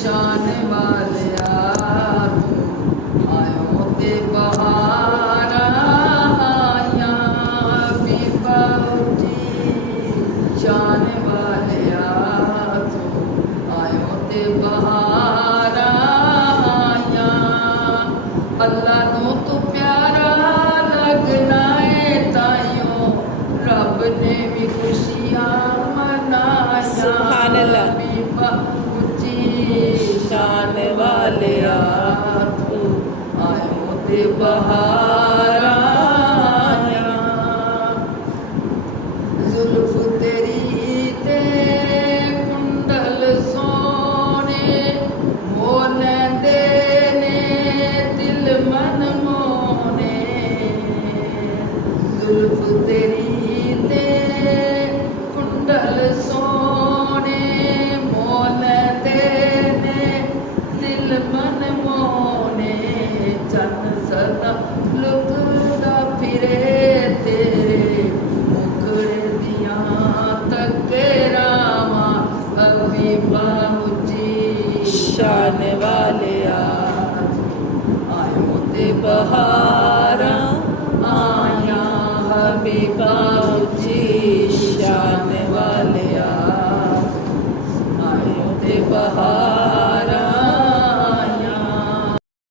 शान वालिया तू आयो ते बहारा आया बीबा उची शान वालिया तू आयो ते बहारा आया अल्लाह नू तू प्यारा लगना है ताइयों रब ने भी खुशियां मनाया सुभान अल्लाह। बीबा शान वालिया तू आयो ते बहार आया जुल्फ तेरी ते कुंडल सोने मोल देने दिल मन मोने जुल्फ तेरी ते कुंडल सोने मोल देने दिल मन मोने चन सदा लुकदा फिरे तेरे मुखड़े दिया तके रामा हबीबा उची शान वालिया आयो ते बहार